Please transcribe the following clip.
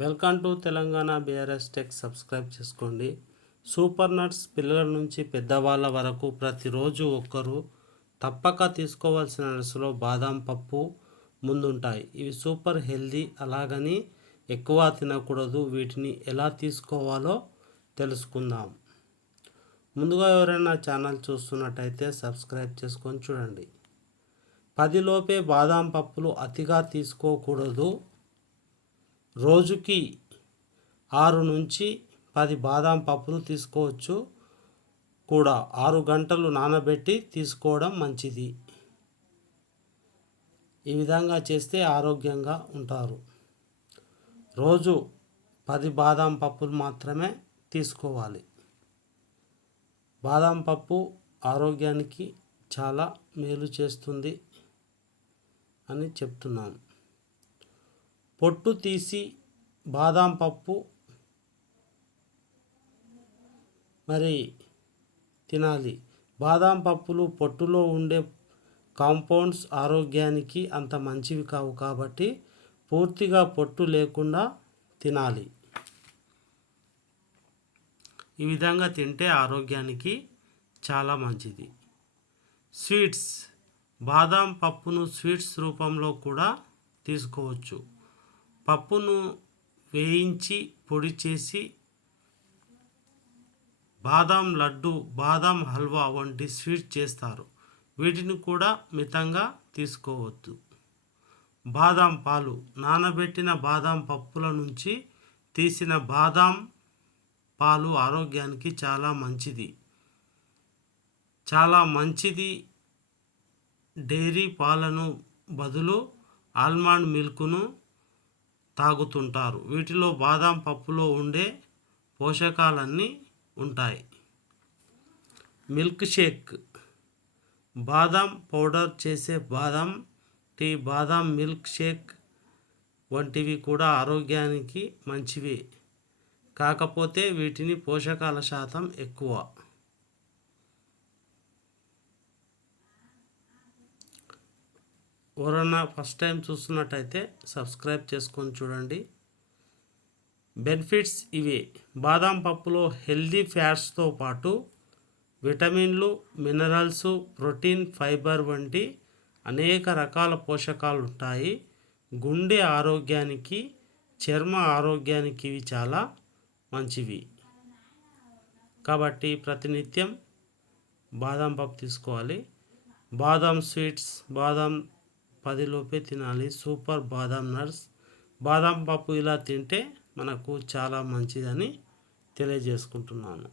Welcome to Telangana BRS tech. Subscribe చేసుకోండి. Super nuts పిల్లల నుంచి పెద్దవాళ్ళ వరకు ప్రతిరోజు ఒక్కరు తప్పక తీసుకోవాల్సిన నట్స్లో బాదం పప్పు ముందుంటాయి. ఇవి సూపర్ హెల్దీ అలాగని ఎక్కువ తినకూడదు. వీటిని ఎలా తీసుకోవాలో తెలుసుకుందాం. ముందుగా ఎవరైనా ఛానల్ చూస్తున్నట్టయితే సబ్స్క్రైబ్ చేసుకొని చూడండి. పదిలోపే బాదం పప్పులు అతిగా తీసుకోకూడదు. రోజుకి ఆరు నుంచి పది బాదం పప్పులు తీసుకోవచ్చు కూడా. ఆరు గంటలు నానబెట్టి తీసుకోవడం మంచిది. ఈ విధంగా చేస్తే ఆరోగ్యంగా ఉంటారు. రోజు పది బాదం పప్పులు మాత్రమే తీసుకోవాలి. బాదాం పప్పు ఆరోగ్యానికి చాలా మేలు చేస్తుంది అని చెప్తున్నాను. పొట్టు తీసి బాదం పప్పు మరి తినాలి. బాదం పప్పులు పొట్టులో ఉండే కాంపౌండ్స్ ఆరోగ్యానికి అంత మంచివి కావు కాబట్టి పూర్తిగా పొట్టు లేకుండా తినాలి. ఈ విధంగా తింటే ఆరోగ్యానికి చాలా మంచిది. స్వీట్స్ బాదం పప్పును స్వీట్స్ రూపంలో కూడా తీసుకోవచ్చు. పప్పును వేయించి పొడి చేసి బాదం లడ్డు బాదం హల్వా వంటి స్వీట్ చేస్తారు. వీటిని కూడా మితంగా తీసుకోవద్దు బాదం పాలు. నానబెట్టిన బాదం పప్పుల నుంచి తీసిన బాదం పాలు ఆరోగ్యానికి చాలా మంచిది. చాలా మంచిది డైరీ పాలను బదులు ఆల్మండ్ మిల్క్ను తాగుతుంటారు. వీటిలో బాదం పప్పులో ఉండే పోషకాలన్నీ ఉంటాయి. మిల్క్ షేక్ బాదం పౌడర్ చేసే బాదం టీ బాదం మిల్క్ షేక్ వంటివి కూడా ఆరోగ్యానికి మంచివి. కాకపోతే వీటిని పోషకాల శాతం ఎక్కువ. ఎవరన్నా ఫస్ట్ టైం చూస్తున్నట్టయితే సబ్స్క్రైబ్ చేసుకొని చూడండి. బెనిఫిట్స్ ఇవే. బాదం పప్పులో హెల్దీ ఫ్యాట్స్తో పాటు విటమిన్లు మినరల్స్ ప్రోటీన్ ఫైబర్ వంటి అనేక రకాల పోషకాలు ఉంటాయి గుండె ఆరోగ్యానికి చర్మ ఆరోగ్యానికి ఇవి చాలా మంచివి. కాబట్టి ప్రతినిత్యం బాదం పప్పు తీసుకోవాలి. బాదం స్వీట్స్ బాదం పదిలోపే తినాలి. సూపర్ బాదం నట్స్. బాదం పప్పు ఇలా తింటే మనకు చాలా మంచిదని తెలియజేసుకుంటున్నాను.